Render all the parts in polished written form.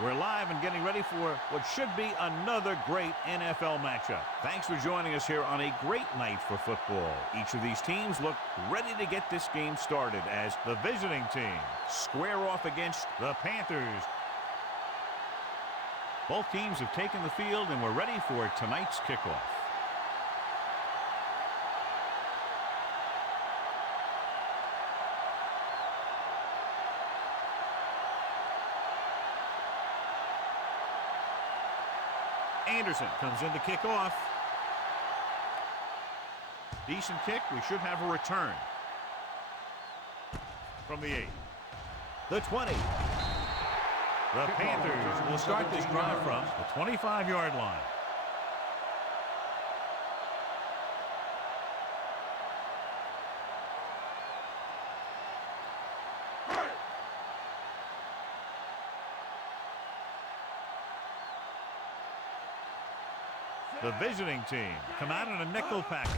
We're live and getting ready for what should be another great NFL matchup. Thanks for joining us here on a great night for football. Each of these teams look ready to get this game started as the visiting team square off against the Panthers. Both teams have taken the field and we're ready for tonight's kickoff. Anderson comes in to kick off. Decent kick. We should have a return. From the 8. The 20. The Panthers will start this drive from the 25-yard line. The visiting team come out in a nickel package.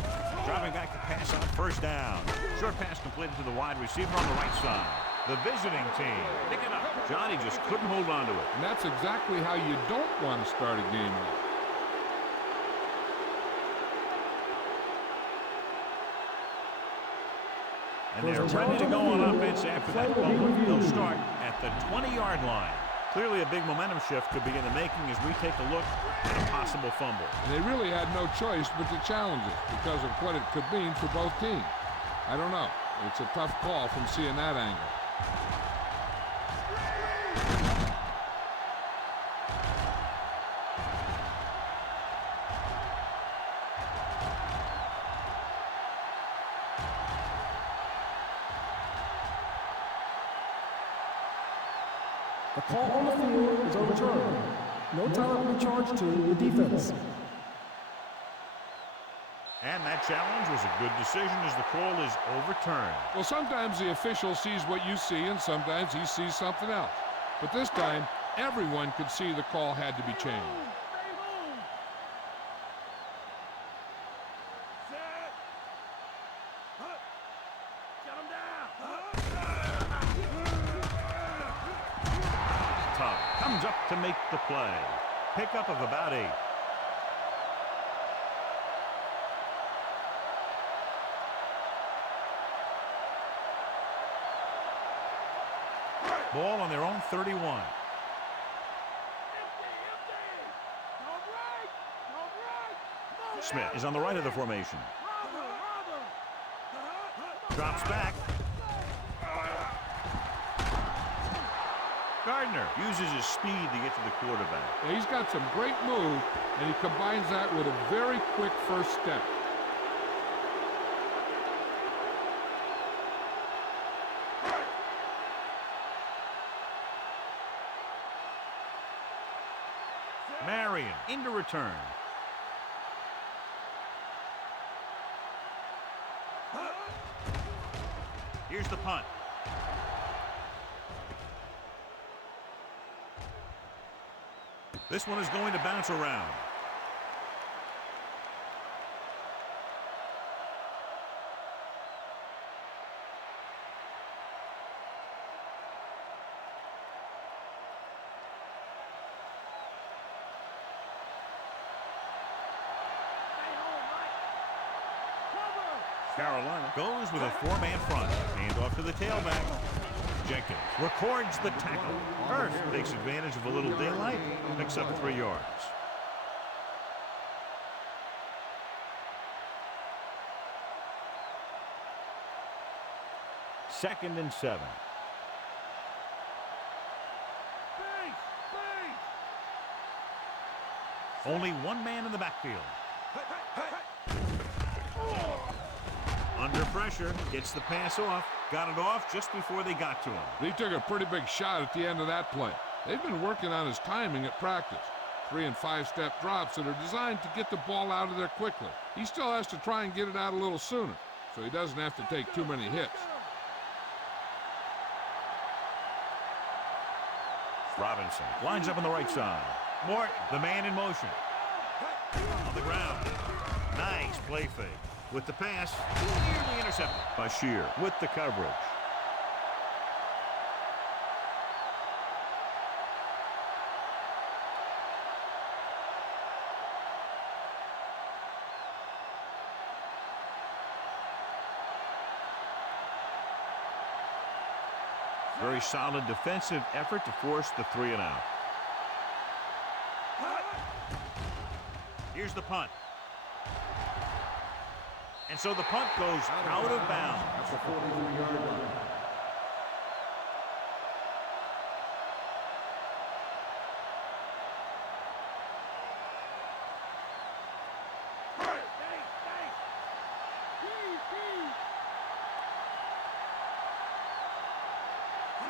Driving back to pass on first down. Short pass completed to the wide receiver on the right side. The visiting team pick it up. Johnny just couldn't hold on to it. And that's exactly how you don't want to start a game off. And they're ready to go on offense after that fumble. They'll start at the 20-yard line. Clearly a big momentum shift could be in the making as we take a look at a possible fumble. And they really had no choice but to challenge it because of what it could mean for both teams. I don't know. It's a tough call from seeing that angle. The call on the field is overturned. No time to be charged to the defense. And that challenge was a good decision as the call is overturned. Well, sometimes the official sees what you see and sometimes he sees something else. But this time, everyone could see the call had to be changed. Comes up to make the play. Pickup of about 8. Ball on their own 31. Smith is on the right of the formation. Drops back. Gardner uses his speed to get to the quarterback. Yeah, he's got some great move, and he combines that with a very quick first step. Marion into return. Here's the punt. This one is going to bounce around. Carolina goes with a 4-man front. Hand off to the tailback. Jenkins records the tackle. Hurst takes advantage of a little daylight, picks up 3 yards. Second and 7. Only one man in the backfield. Under pressure, gets the pass off. Got it off just before they got to him. He took a pretty big shot at the end of that play. They've been working on his timing at practice. 3- and 5-step drops that are designed to get the ball out of there quickly. He still has to try and get it out a little sooner, so he doesn't have to take too many hits. Robinson lines up on the right side. Morton, the man in motion. On the ground. Nice play fake. With the pass, nearly intercepted. Bashir with the coverage. Very solid defensive effort to force the 3 and out. Here's the punt. And so the punt goes out of bounds. That's a 43-yard line.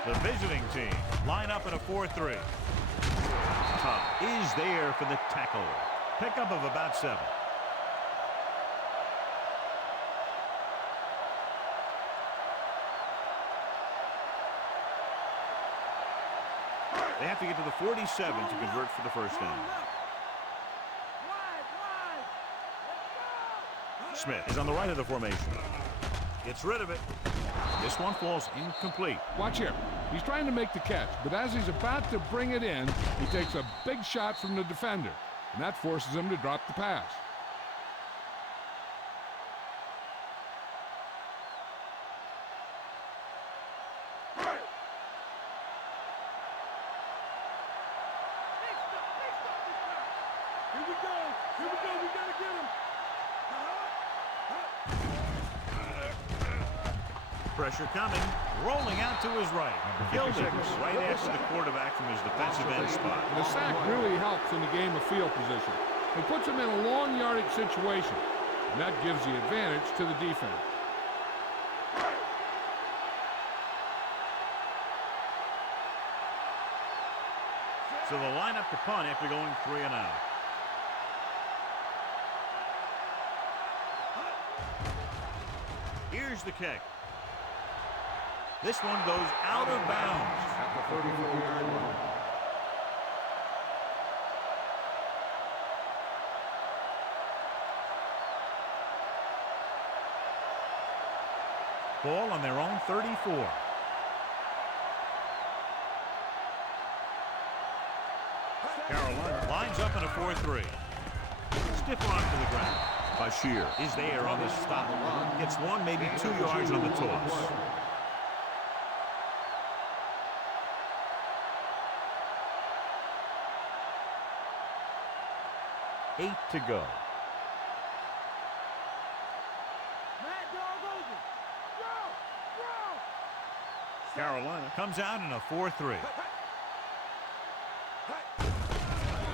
The visiting team line up in a 4-3. Tubb is there for the tackle. Pickup of about 7. They have to get to the 47 to convert for the first down. Smith is on the right of the formation. Gets rid of it. This one falls incomplete. Watch here. He's trying to make the catch, but as he's about to bring it in, he takes a big shot from the defender, and that forces him to drop the pass. Pressure coming, rolling out to his right. Killed it right after the quarterback from his defensive end spot. The sack really helps in the game of field position. It puts him in a long yardage situation, and that gives the advantage to the defense. So the lineup to punt after going 3 and out. Here's the kick. This one goes out of bounds. At the 34-yard line. Ball on their own 34. Carolina lines up in a 4-3. Stiff arm to the ground. Bashir is there on the stop. Gets 1, maybe 2 yards on the toss. Eight to go. Carolina comes out in a 4-3.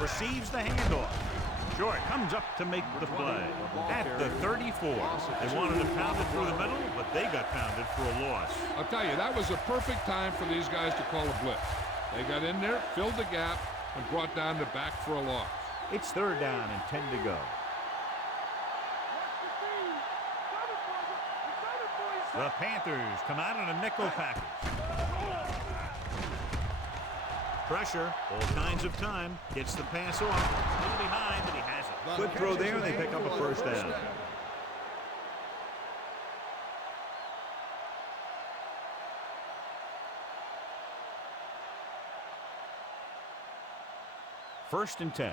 Receives the handoff. Short comes up to make the play. At the 34. They wanted to pound it through the middle, but they got pounded for a loss. I'll tell you, that was a perfect time for these guys to call a blitz. They got in there, filled the gap, and brought down the back for a loss. It's 3rd down and 10 to go. The Panthers come out in a nickel package. Pressure, all kinds of time. Gets the pass off. A little behind, but he has it. Good throw there, and they pick up a first down. First and 10.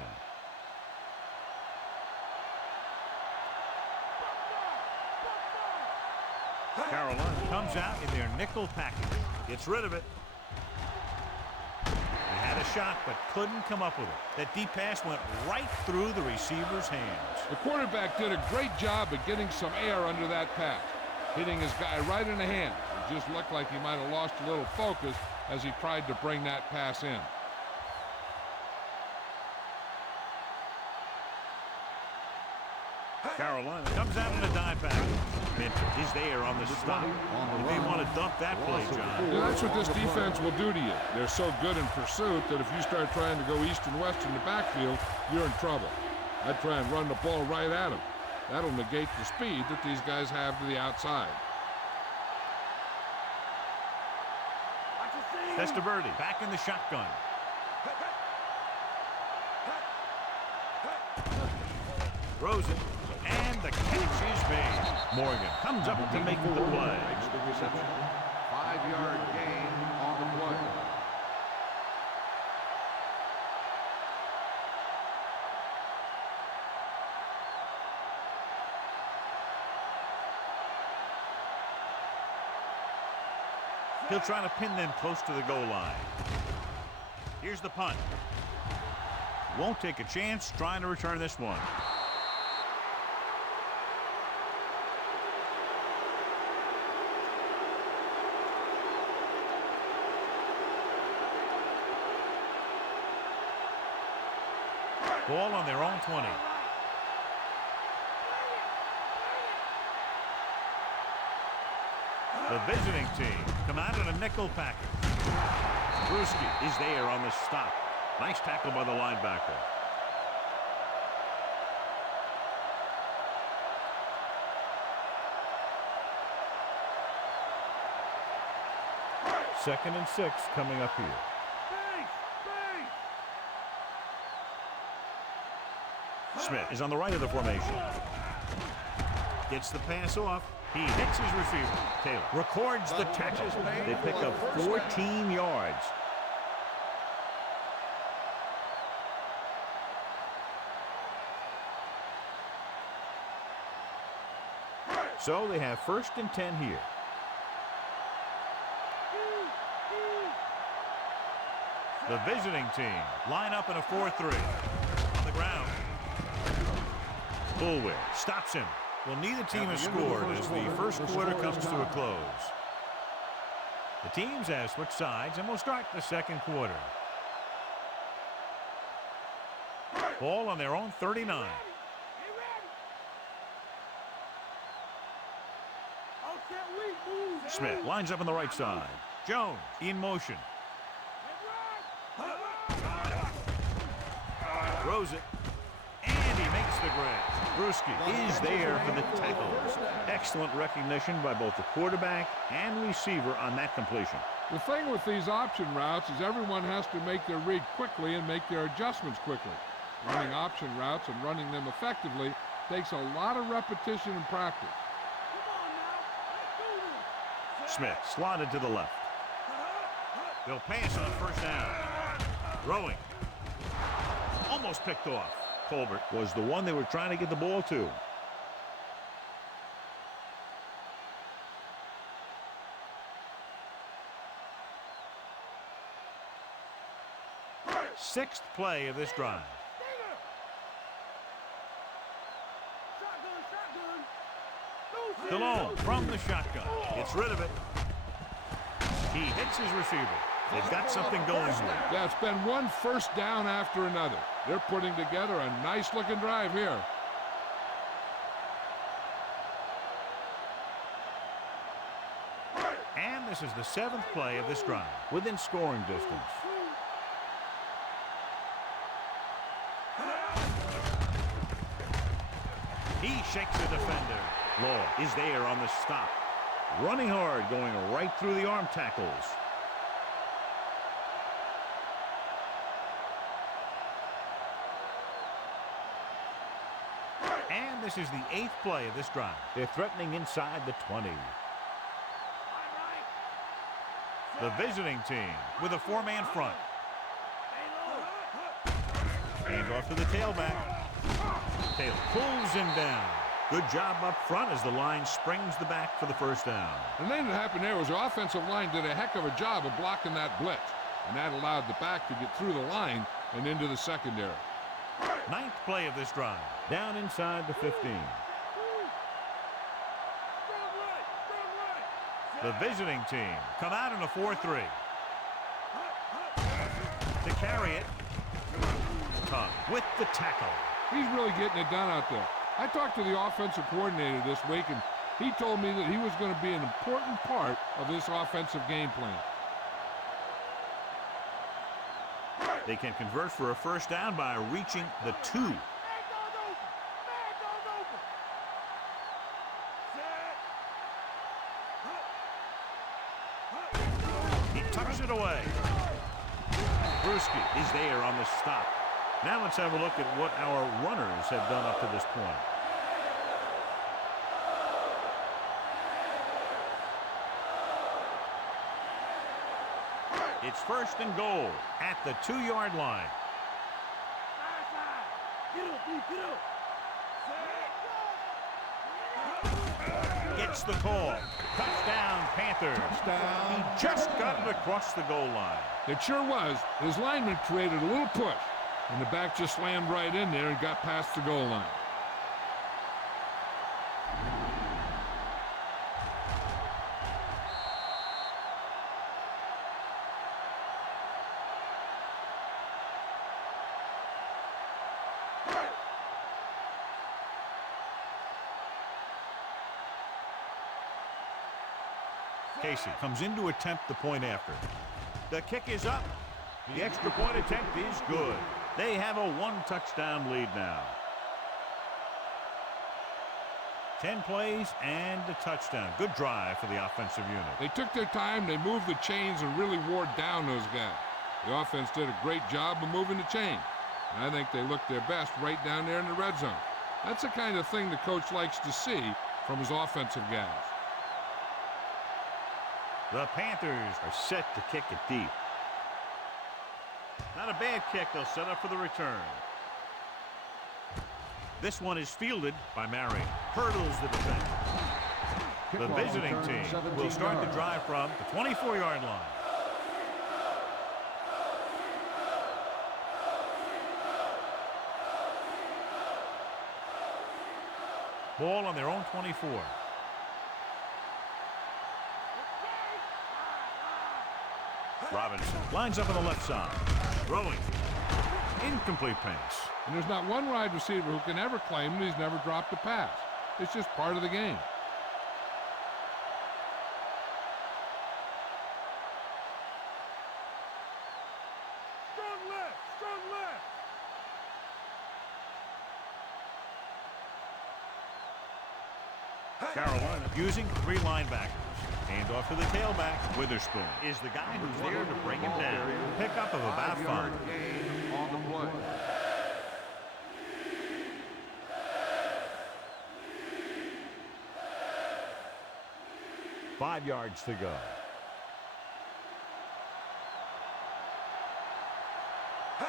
Carolina comes out in their nickel package. Gets rid of it. He had a shot, but couldn't come up with it. That deep pass went right through the receiver's hands. The quarterback did a great job of getting some air under that pass, hitting his guy right in the hand. It just looked like he might have lost a little focus as he tried to bring that pass in. Carolina comes out in a dime package. Minter is there on the stop. You may want to dump that play, John. Yeah, that's what this defense will do to you. They're so good in pursuit that if you start trying to go east and west in the backfield, you're in trouble. I'd try and run the ball right at them. That'll negate the speed that these guys have to the outside. Testaverde back in the shotgun. Throws it, and the catch is made. Morgan comes up to make the play. Makes the reception. 5-yard gain on the play. He'll try to pin them close to the goal line. Here's the punt. Won't take a chance trying to return this one. Ball on their own 20. The visiting team come out in a nickel package. Brewski is there on the stop. Nice tackle by the linebacker. Second and 6 coming up here. Smith is on the right of the formation. Gets the pass off. He hits his receiver. Taylor records the tackle. They pick up 14 yards. So they have 1st and 10 here. The visiting team line up in a 4-3. On the ground. Bullware stops him. Well, neither team has scored as the first quarter comes to a close. The teams have switched sides and will start the second quarter. Ball on their own 39. Smith lines up on the right side. Jones in motion. Throws it. And he makes the grab. Brewski is there for the tackles. Excellent recognition by both the quarterback and receiver on that completion. The thing with these option routes is everyone has to make their read quickly and make their adjustments quickly. Running option routes and running them effectively takes a lot of repetition and practice. Smith slotted to the left. They'll pass on 1st down. Throwing. Almost picked off. Colbert was the one they were trying to get the ball to. Sixth play of this drive. Delone from the shotgun. Gets rid of it. He hits his receiver. They've got something going here. Yeah, it's been one 1st down after another. They're putting together a nice-looking drive here. And this is the 7th play of this drive, within scoring distance. He shakes the defender. Law is there on the stop. Running hard, going right through the arm tackles. And this is the 8th play of this drive. They're threatening inside the 20. The visiting team with a 4-man front. Hand off to the tailback. Taylor pulls him down. Good job up front as the line springs the back for the 1st down. The thing that happened there was the offensive line did a heck of a job of blocking that blitz, and that allowed the back to get through the line and into the secondary. 9th play of this drive, down inside the 15. The visiting team come out in a 4-3. To carry it, Tug with the tackle. He's really getting it done out there. I talked to the offensive coordinator this week, and he told me that he was going to be an important part of this offensive game plan. They can convert for a 1st down by reaching the 2. He tucks it away. Brewski is there on the stop. Now let's have a look at what our runners have done up to this point. It's 1st and goal at the 2-yard line. Gets the call. Touchdown, Panthers. Touchdown. He just got it across the goal line. It sure was. His lineman created a little push, and the back just slammed right in there and got past the goal line. Casey comes in to attempt the point after. The kick is up. The extra point attempt is good. They have a one-touchdown lead now. 10 plays and a touchdown. Good drive for the offensive unit. They took their time, they moved the chains, and really wore down those guys. The offense did a great job of moving the chain. And I think they looked their best right down there in the red zone. That's the kind of thing the coach likes to see from his offensive guys. The Panthers are set to kick it deep. Not a bad kick. They'll set up for the return. This one is fielded by Marion. Hurdles the defense. The visiting team will start the drive from the 24-yard line. Ball on their own 24. Robinson lines up on the left side. Throwing. Incomplete pass. And there's not one wide receiver who can ever claim that he's never dropped a pass. It's just part of the game. Strong left, strong left. Carolina using 3 linebackers. Hand off to the tailback. Witherspoon is the guy who's there to bring him down. Pickup of about 5. Gain on the play. Five yards to go.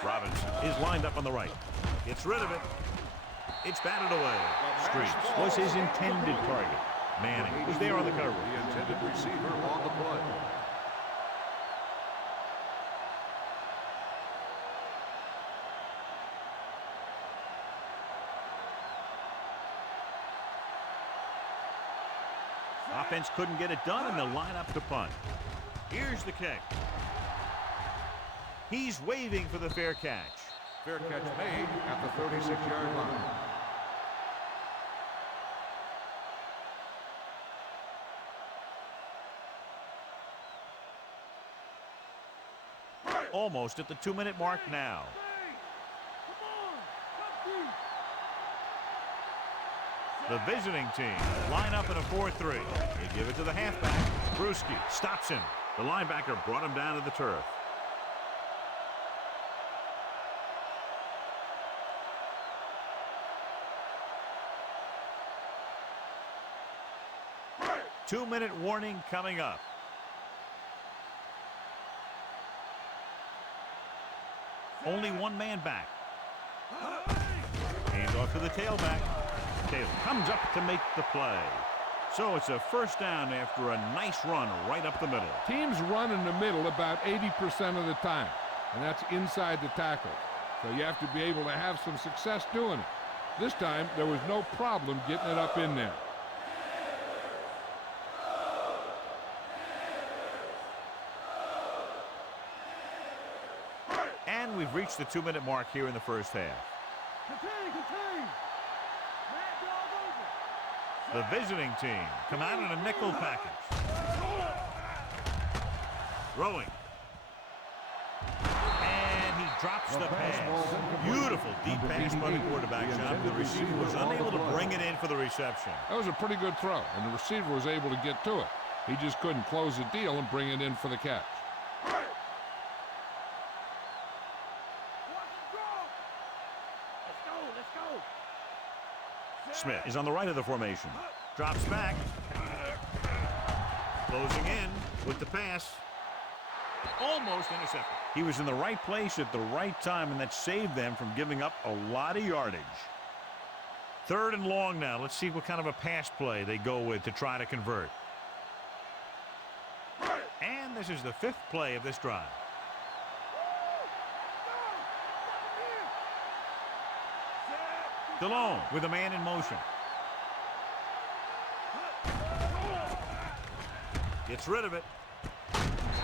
Robinson is lined up on the right. Gets rid of it. It's batted away. Streets was his intended target. Manning was there on the cover. The intended receiver on the play. Offense couldn't get it done, and they'll line up to punt. Here's the kick. He's waving for the fair catch. Fair catch made at the 36-yard line. Almost at the 2-minute mark now. The visiting team line up in a 4-3. They give it to the halfback. Brewski stops him. The linebacker brought him down to the turf. Two-minute warning coming up. Only one man back. Hand off to the tailback. Taylor comes up to make the play. So it's a first down after a nice run right up the middle. Teams run in the middle about 80% of the time, and that's inside the tackle. So you have to be able to have some success doing it. This time, there was no problem getting it up in there. And we've reached the 2-minute mark here in the first half. The visiting team come out in a nickel package. Throwing. And he drops the pass. Beautiful deep pass by the quarterback, John. The receiver was unable to bring it in for the reception. That was a pretty good throw, and the receiver was able to get to it. He just couldn't close the deal and bring it in for the catch. Smith is on the right of the formation. Drops back. Closing in with the pass. Almost intercepted. He was in the right place at the right time, and that saved them from giving up a lot of yardage. 3rd and long now. Let's see what kind of a pass play they go with to try to convert. This is the 5th play of this drive. Delone with a man in motion. Gets rid of it.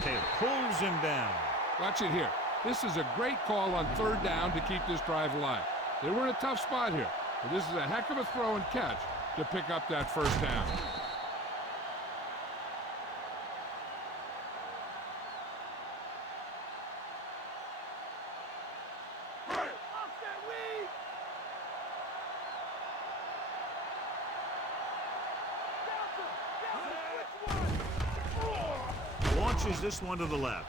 Taylor pulls him down. Watch it here. This is a great call on 3rd down to keep this drive alive. They were in a tough spot here, but this is a heck of a throw and catch to pick up that 1st down. Launches this one to the left.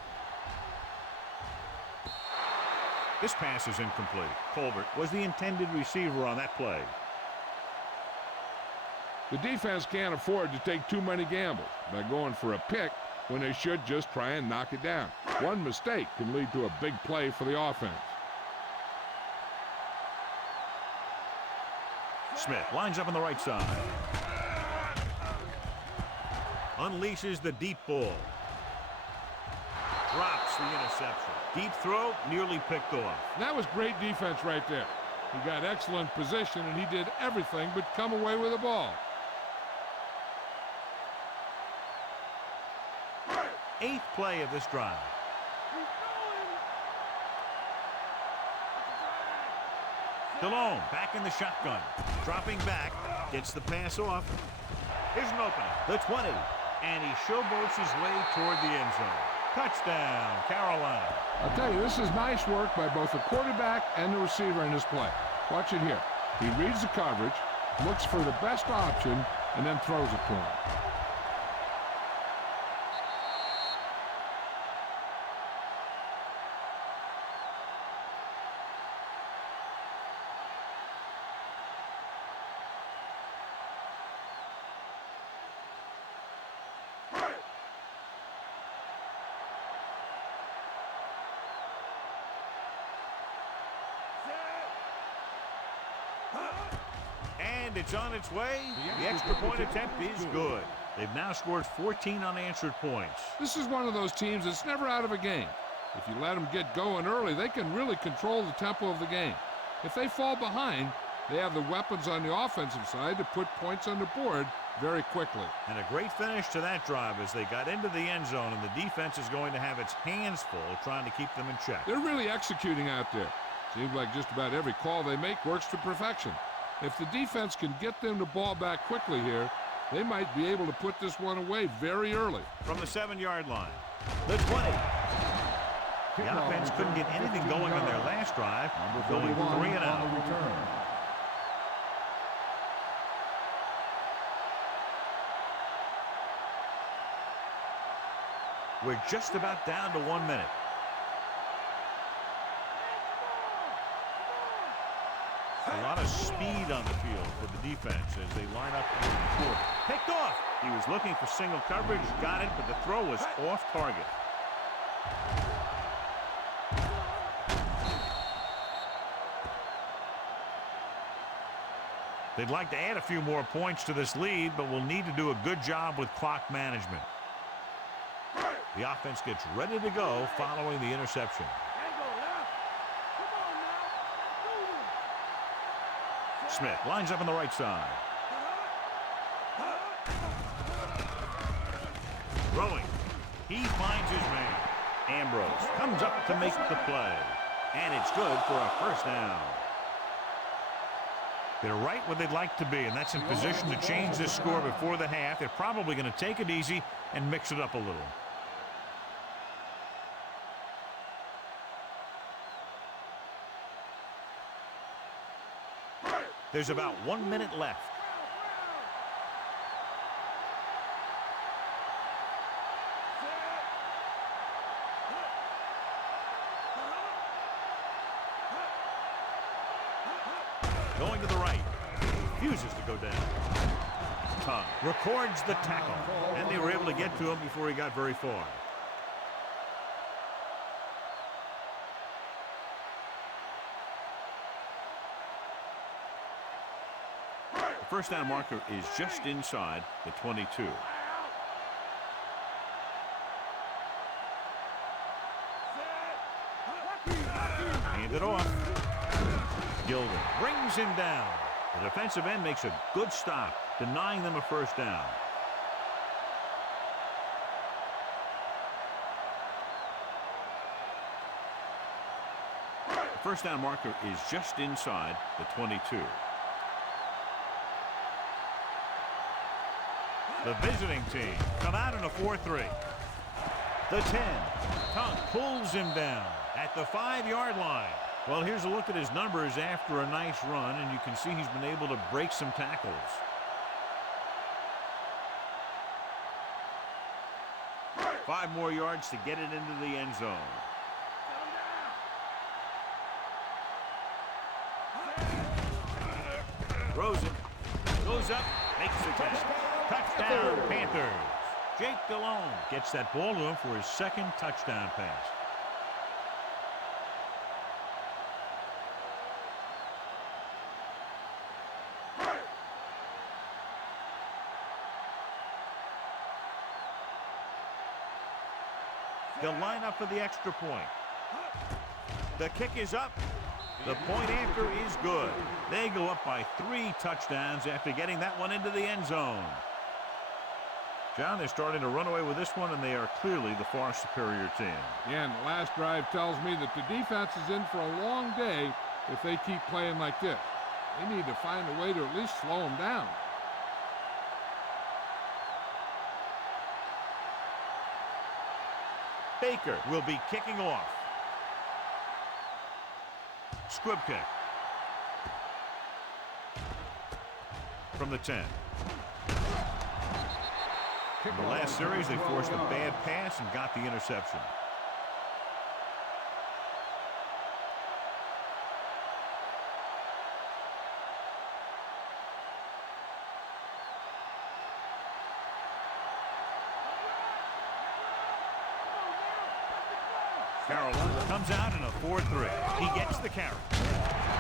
This pass is incomplete. Colbert was the intended receiver on that play. The defense can't afford to take too many gambles by going for a pick when they should just try and knock it down. One mistake can lead to a big play for the offense. Smith lines up on the right side. Unleashes the deep ball. Drops the interception. Deep throw, nearly picked off. That was great defense right there. He got excellent position, and he did everything but come away with the ball. 8th play of this drive. Delone back in the shotgun. Dropping back. Gets the pass off. Here's an opening. The 20. And he showboats his way toward the end zone. Touchdown, Carolina. I'll tell you, this is nice work by both the quarterback and the receiver in this play. Watch it here. He reads the coverage, looks for the best option, and then throws it to him. And it's on its way. The extra point attempt is good. They've now scored 14 unanswered points. This is one of those teams that's never out of a game. If you let them get going early, they can really control the tempo of the game. If they fall behind, they have the weapons on the offensive side to put points on the board very quickly. And a great finish to that drive as they got into the end zone, and the defense is going to have its hands full trying to keep them in check. They're really executing out there. Seems like just about every call they make works to perfection. If the defense can get them the ball back quickly here, they might be able to put this one away very early. From the 7-yard line, the 20. The offense couldn't get anything going on their last drive, going 3 and out. We're just about down to 1 minute. A lot of speed on the field for the defense as they line up in the court. Picked off. He was looking for single coverage, got it, but the throw was off target. They'd like to add a few more points to this lead, but will need to do a good job with clock management. The offense gets ready to go following the interception. Smith lines up on the right side. Throwing. He finds his man. Ambrose comes up to make the play. And it's good for a first down. They're right where they'd like to be, and that's in position to change this score before the half. They're probably going to take it easy and mix it up a little. There's about 1 minute left. Going to the right. Refuses to go down. Tongue records the tackle, and they were able to get to him before he got very far. First down marker is just inside the 22. Hands it off. Gilden brings him down. The defensive end makes a good stop, denying them a first down. The first down marker is just inside the 22. The visiting team come out in a 4-3. The 10. Tunk pulls him down at the 5-yard line. Well, here's a look at his numbers after a nice run, and you can see he's been able to break some tackles. Five more yards to get it into the end zone. Throws it. Goes up. Makes the catch. Touchdown, Panthers. Jake Delhomme gets that ball to him for his second touchdown pass. They'll line up for the extra point. The kick is up. The point after is good. They go up by 3 touchdowns after getting that one into the end zone. John, they're starting to run away with this one, and they are clearly the far superior team. Yeah, and the last drive tells me that the defense is in for a long day if they keep playing like this. They need to find a way to at least slow them down. Baker will be kicking off. Squib kick. From the 10. In the last series, they forced a bad pass and got the interception. Carolina comes out in a 4-3. He gets the carry.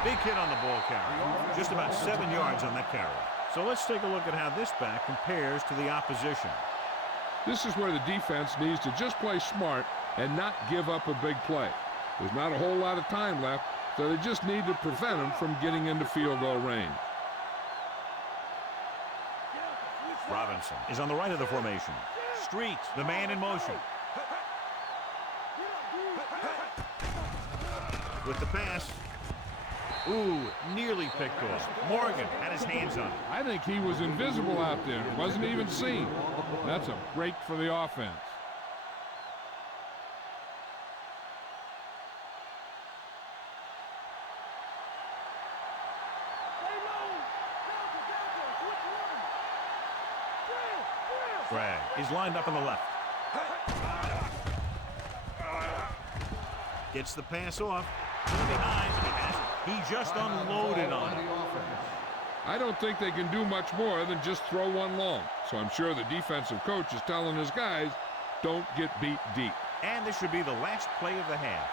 Big hit on the ball carry. Just about 7 yards on that carry. So let's take a look at how this back compares to the opposition. This is where the defense needs to just play smart and not give up a big play. There's not a whole lot of time left, so they just need to prevent them from getting into field goal range. Robinson is on the right of the formation. Streaks the man in motion. With the pass. Ooh, nearly picked off. Morgan had his hands on it. I think he was invisible out there. Wasn't even seen. That's a break for the offense. Bragg is lined up on the left. Gets the pass off. Behind. He just unloaded on it. I don't think they can do much more than just throw one long. So I'm sure the defensive coach is telling his guys, don't get beat deep. And this should be the last play of the half.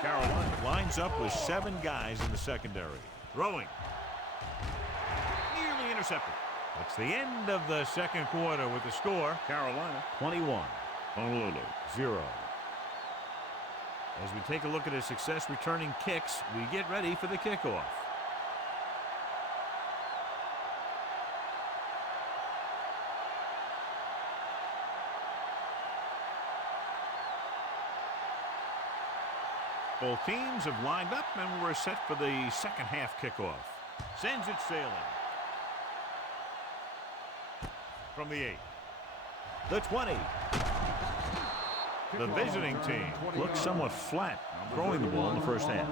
Carolina lines up with 7 guys in the secondary. Throwing. Nearly intercepted. That's the end of the second quarter with the score. Carolina 21. Honolulu 0. As we take a look at his success returning kicks, we get ready for the kickoff. Both teams have lined up and we're set for the second half kickoff. Sends it sailing. From the 8. The 20. The visiting team looks somewhat flat throwing the ball in the first half.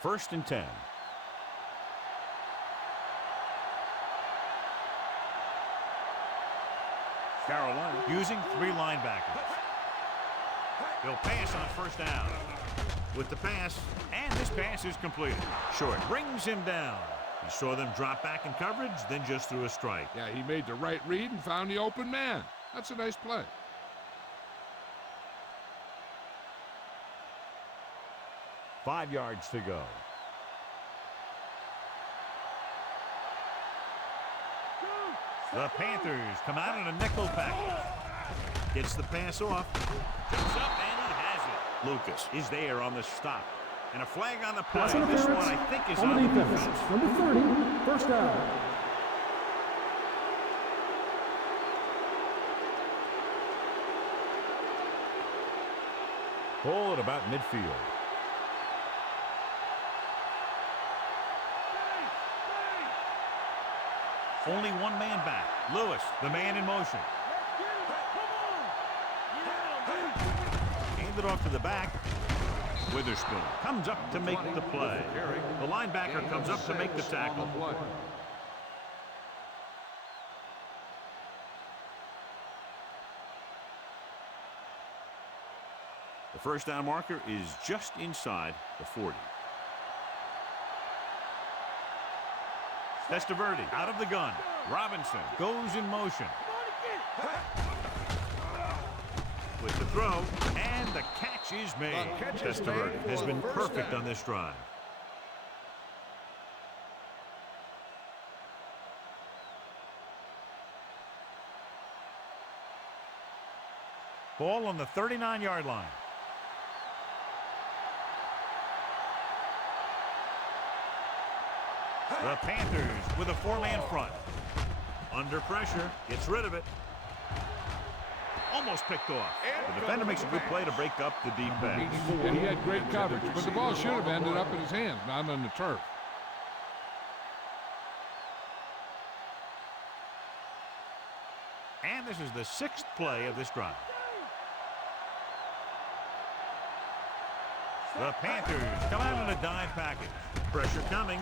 First and 10. Carolina using 3 linebackers. They'll pass on first down. With the pass, and this pass is completed. Short brings him down. He saw them drop back in coverage, then just threw a strike. Yeah, he made the right read and found the open man. That's a nice play. Five yards to go. The Panthers come out in a nickel package. Gets the pass off. Jumps up and he has it. Lucas is there on the stop. And a flag on the play. Pass This interference one I think is on on the the defense. defense. Number 30, first down. Ball at about midfield. Only one man back. Lewis, the man in motion. Hand it off to the back. Witherspoon comes up to make the play. The linebacker comes up to make the tackle. The first down marker is just inside the 40. Testaverde out of the gun. Robinson goes in motion. With the throw, and the catch is made. Testaverde has been perfect on this drive. Ball on the 39-yard line. The Panthers with a four-man front. Under pressure, gets rid of it. Almost picked off. The defender makes a good play to break up the deep pass. And he had great coverage, but the ball should have ended up in his hands, not on the turf. And this is the sixth play of this drive. The Panthers come out in a dime package. Pressure coming.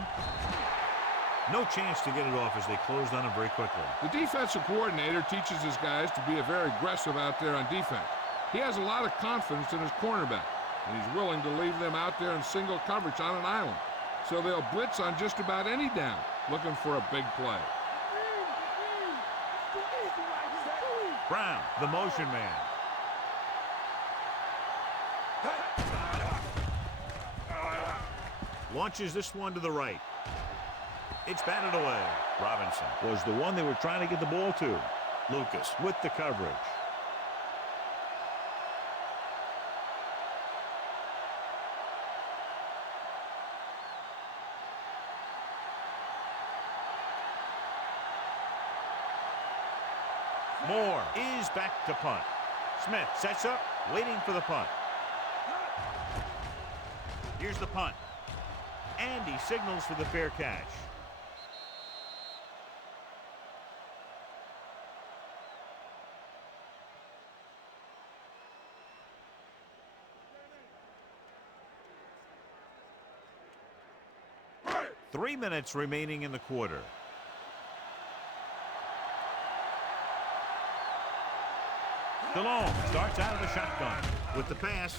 No chance to get it off as they closed on him very quickly. The defensive coordinator teaches his guys to be very aggressive out there on defense. He has a lot of confidence in his cornerback, and he's willing to leave them out there in single coverage on an island. So they'll blitz on just about any down, looking for a big play. Brown, the motion man. Launches this one to the right. It's batted away. Robinson was the one they were trying to get the ball to. Lucas with the coverage. Moore is back to punt. Smith sets up, waiting for the punt. Here's the punt. And he signals for the fair catch. Three minutes remaining in the quarter. DeLong starts out of the shotgun with the pass.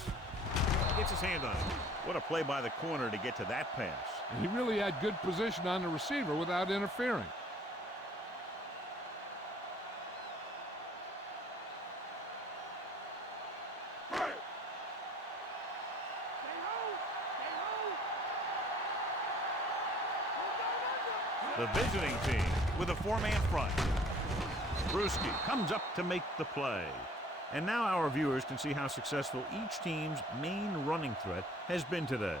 Gets his hand on it. What a play by the corner to get to that pass. And he really had good position on the receiver without interfering. The visiting team with a four-man front. Brewski comes up to make the play. And now our viewers can see how successful each team's main running threat has been today.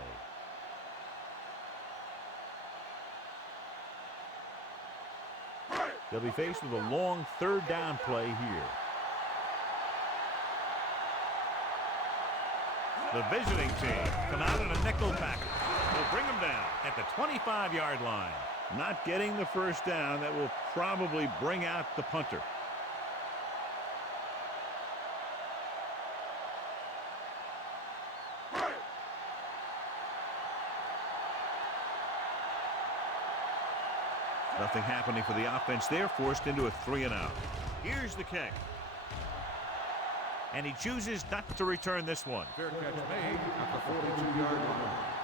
They'll be faced with a long third down play here. The visiting team come out in a nickel package. They'll bring them down at the 25-yard line. Not getting the first down, that will probably bring out the punter. Nothing happening for the offense there, forced into a 3-and-out. Here's the kick. And he chooses not to return this one. Fair catch made at the 42-yard line.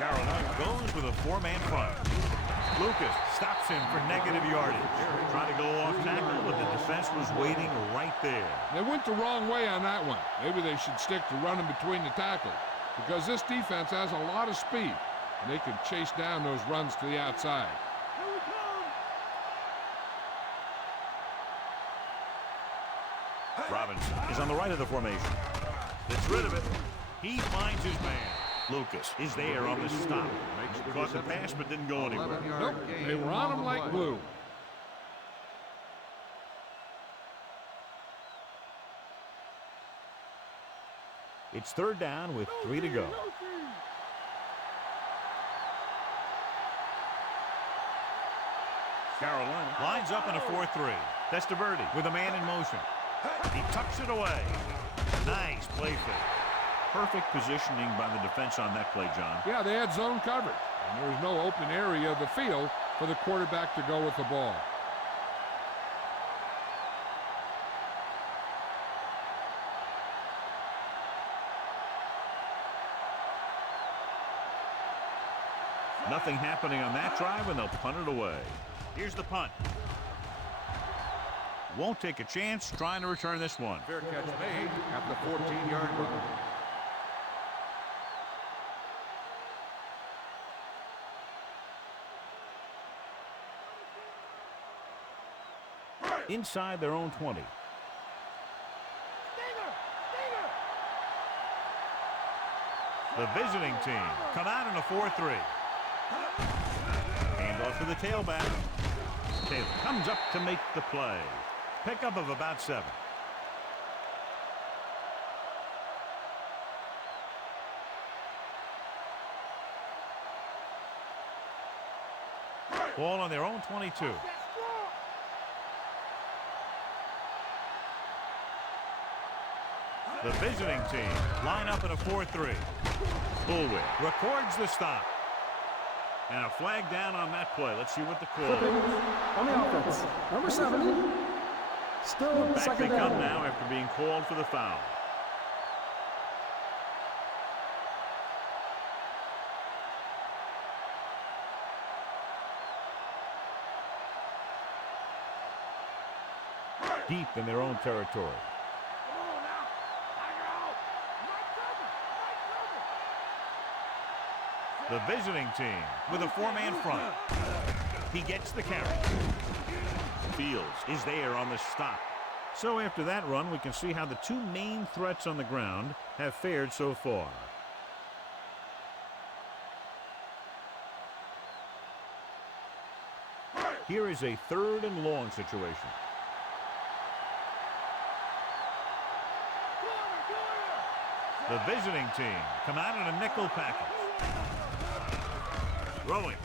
Carolina goes with a four-man front. Lucas stops him for negative yardage. Trying to go off tackle, but the defense was waiting right there. They went the wrong way on that one. Maybe they should stick to running between the tackles, because this defense has a lot of speed, and they can chase down those runs to the outside. Robinson is on the right of the formation. Gets rid of it. He finds his man. Lucas is there on the stop. Caught the pass but didn't go anywhere. Nope, they were on him like glue. It's third down with 3 to go. Carolina lines up in a 4-3. Testaverde with a man in motion. He tucks it away. Nice play fake. Perfect positioning by the defense on that play, John. Yeah, they had zone coverage, and there was no open area of the field for the quarterback to go with the ball. Nothing happening on that drive, and they'll punt it away. Here's the punt. Won't take a chance trying to return this one. Fair catch made at the 14-yard line. Inside their own 20. The visiting team come out in a 4-3. Handoff to the tailback. Taylor comes up to make the play. Pickup of about 7. Ball on their own 22. The visiting team line up in a 4-3. Bullwick records the stop. And a flag down on that play. Let's see what the call is. On the offense, number 70. Still Back they second come down. now after being called for the foul. Deep in their own territory. The visiting team with a 4-man front. He gets the carry. Fields is there on the stop. So after that run, we can see how the two main threats on the ground have fared so far. Here is a 3rd and long situation. The visiting team come out in a nickel package. Throwing.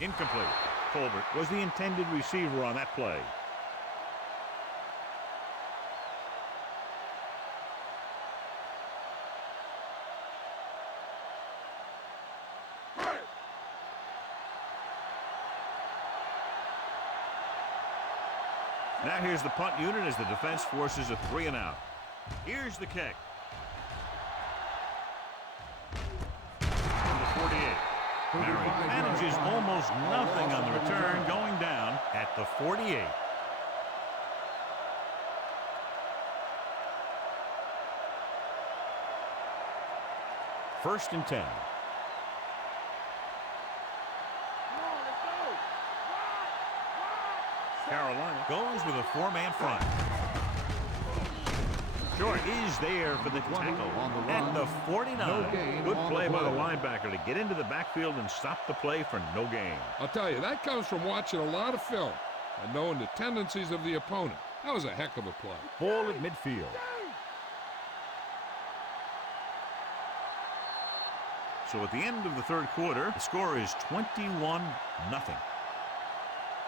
Incomplete. Colbert was the intended receiver on that play. Now here's the punt unit as the defense forces a 3-and-out. Here's the kick. From the 48. Mary manages almost nothing on the return, going down at the 48. First and 10. Carolina goes with a 4-man front. Short is there for the tackle at the 49. Good play by the linebacker to get into the backfield and stop the play for no gain. I'll tell you, that comes from watching a lot of film and knowing the tendencies of the opponent. That was a heck of a play. Ball at midfield. So at the end of the third quarter, the score is 21-0.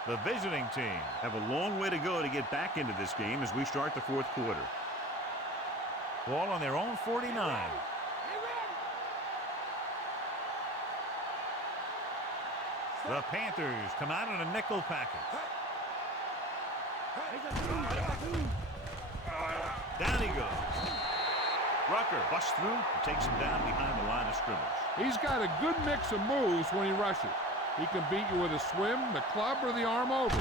The visiting team have a long way to go to get back into this game as we start the fourth quarter. Ball on their own 49. The Panthers come out in a nickel package. Down he goes. Rucker busts through and takes him down behind the line of scrimmage. He's got a good mix of moves when he rushes. He can beat you with a swim, the club, or the arm over.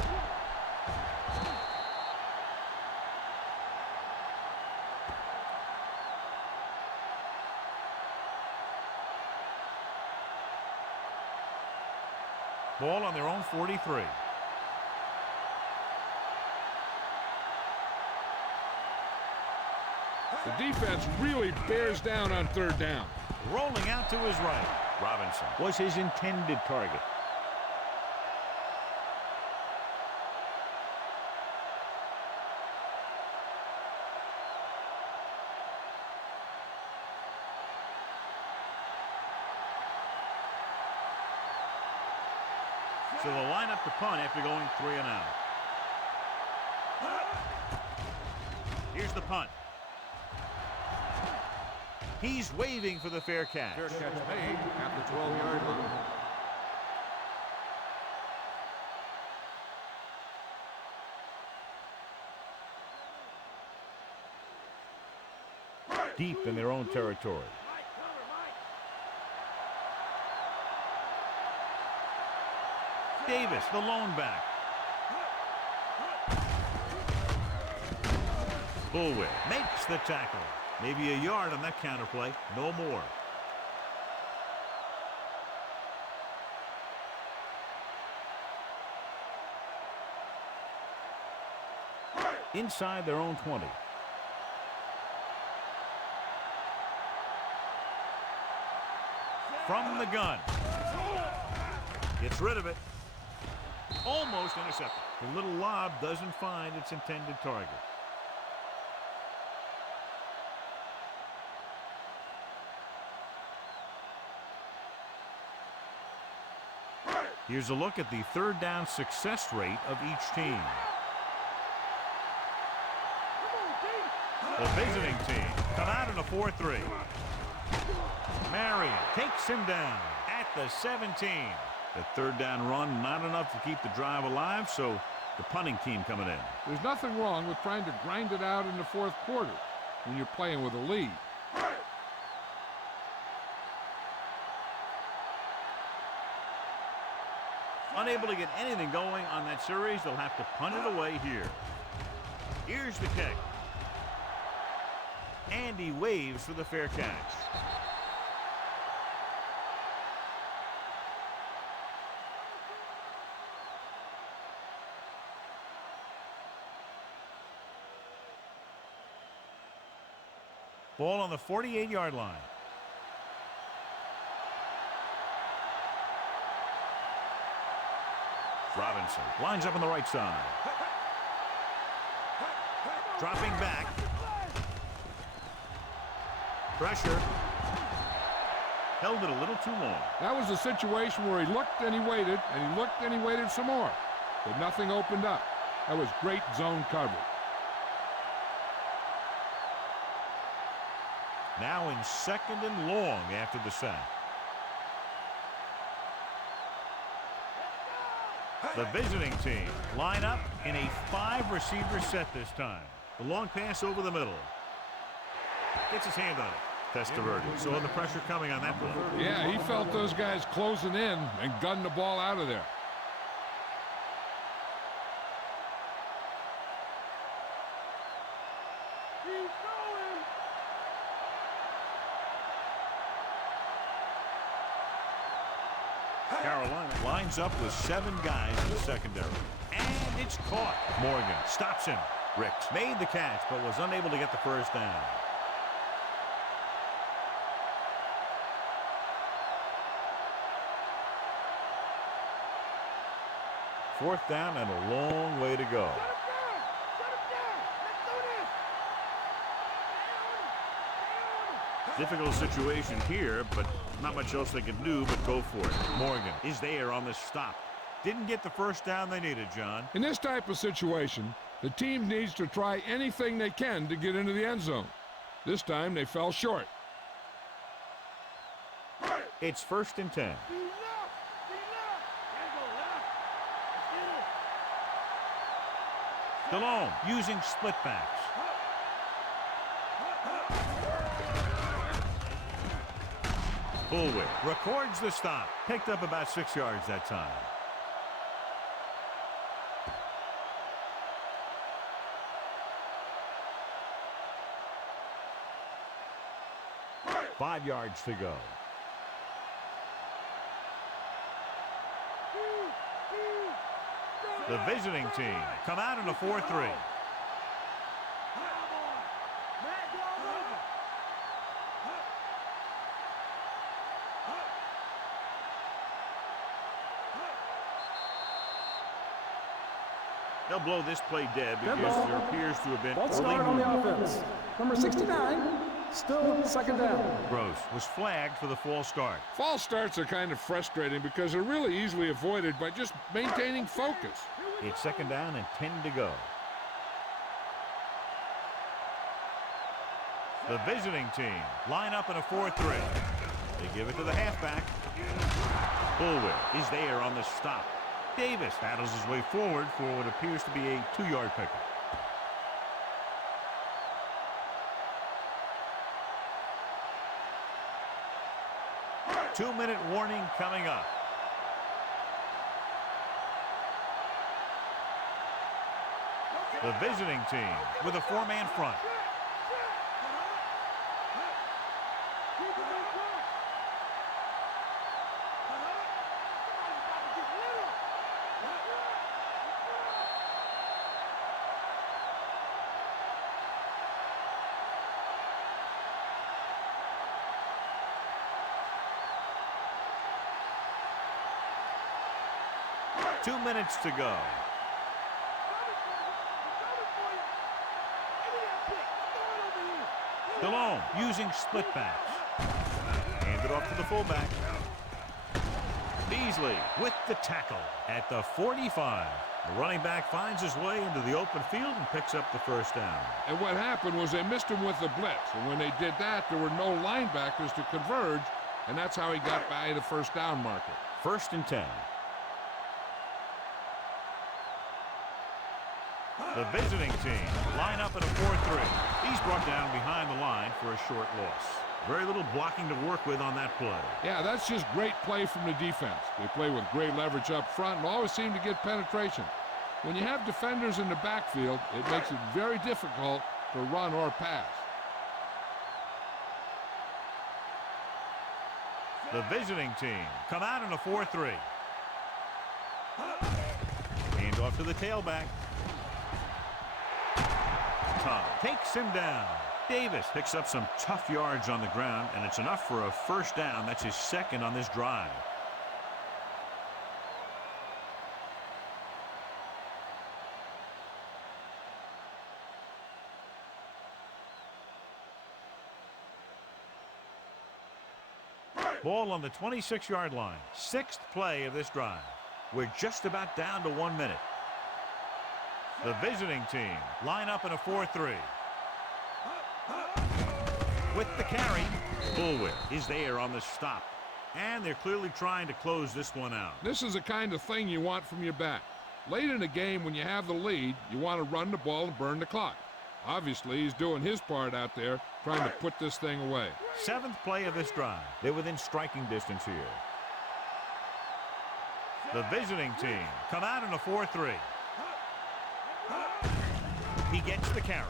Ball on their own 43. The defense really bears down on third down. Rolling out to his right. Robinson was his intended target. So they'll line up to punt after going 3 and out. Here's the punt. He's waving for the fair catch. Fair catch made at the 12-yard line. Deep in their own territory. Davis, the lone back. Bullwick makes the tackle. Maybe a yard on that counterplay. No more. Inside their own 20. From the gun. Gets rid of it. Almost intercepted. The little lob doesn't find its intended target. Here's a look at the third down success rate of each team. The visiting team come out in a 4-3. Marion takes him down at the 17. The third down run not enough to keep the drive alive, so the punting team coming in. There's nothing wrong with trying to grind it out in the fourth quarter when you're playing with a lead. Unable to get anything going on that series, they'll have to punt it away here. Here's the kick. And he waves for the fair catch. Ball on the 48-yard line. Robinson lines up on the right side. Dropping back. Pressure. Held it a little too long. That was a situation where he looked and he waited, and he looked and he waited some more. But nothing opened up. That was great zone coverage. Now in second and long after the sack. The visiting team line up in a 5-receiver set this time. The long pass over the middle. Gets his hand on it. Testaverde saw the pressure coming on that play. Yeah, he felt those guys closing in and gunned the ball out of there. Carolina lines up with 7 guys in the secondary. And it's caught. Morgan stops him. Ricks made the catch but was unable to get the first down. Fourth down and a long way to go. Difficult situation here, but not much else they can do but go for it. Morgan is there on the stop. Didn't get the first down they needed, John. In this type of situation, the team needs to try anything they can to get into the end zone. This time they fell short. It's 1st and 10. Delhomme using split backs. Bullwick records the stop. Picked up about 6 yards that time. Five yards to go. The visiting team come out in a 4-3. They'll blow this play dead because there appears to have been False start on the offense. Number 69, still second down. Gross was flagged for the false start. False starts are kind of frustrating because they're really easily avoided by just maintaining focus. It's second down and 10 to go. The visiting team line up in a 4-3. They give it to the halfback. Bullwick is there on the stop. Davis battles his way forward for what appears to be a 2-yard pickup. Two-minute warning coming up. The visiting team with a 4-man front. Two minutes to go. DeLone using split backs. Hand it off to the fullback. Beasley with the tackle at the 45. The running back finds his way into the open field and picks up the first down. And what happened was they missed him with the blitz. And when they did that, there were no linebackers to converge. And that's how he got by the first down marker. First and 10. The visiting team line up in a 4-3. He's brought down behind the line for a short loss. Very little blocking to work with on that play. Yeah, that's just great play from the defense. They play with great leverage up front and always seem to get penetration. When you have defenders in the backfield, it makes it very difficult to run or pass. The visiting team come out in a 4-3. Hand off to the tailback. Tom takes him down. Davis picks up some tough yards on the ground, and it's enough for a first down. That's his second on this drive. Ball on the 26-yard line. Sixth play of this drive. We're just about down to 1 minute. The visiting team line up in a 4-3. With the carry, Bullwick is there on the stop. And they're clearly trying to close this one out. This is the kind of thing you want from your back. Late in the game, when you have the lead, you want to run the ball and burn the clock. Obviously, he's doing his part out there, trying to put this thing away. Seventh play of this drive. They're within striking distance here. The visiting team come out in a 4-3. He gets the carry.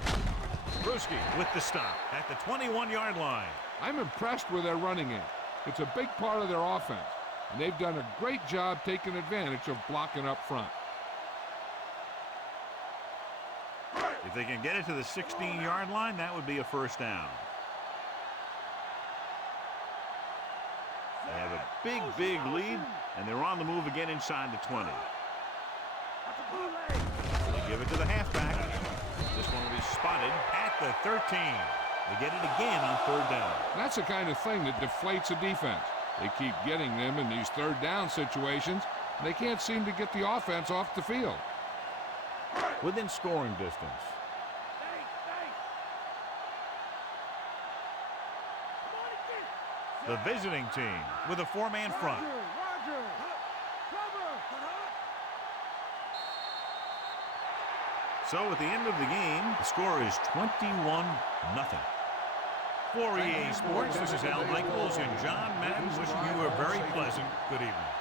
Bruschi with the stop at the 21-yard line. I'm impressed with their running game. It's a big part of their offense, and they've done a great job taking advantage of blocking up front. If they can get it to the 16-yard line, that would be a first down. They have a big, big lead, and they're on the move again inside the 20. They give it to the halfback. This one will be spotted at the 13. They get it again on third down. That's the kind of thing that deflates a defense. They keep getting them in these third down situations, and they can't seem to get the offense off the field. Within scoring distance. The visiting team with a 4-man front. So at the end of the game, the score is 21-0. For EA Sports, this is Al Michaels and John Maddden wishing you a very pleasant good evening.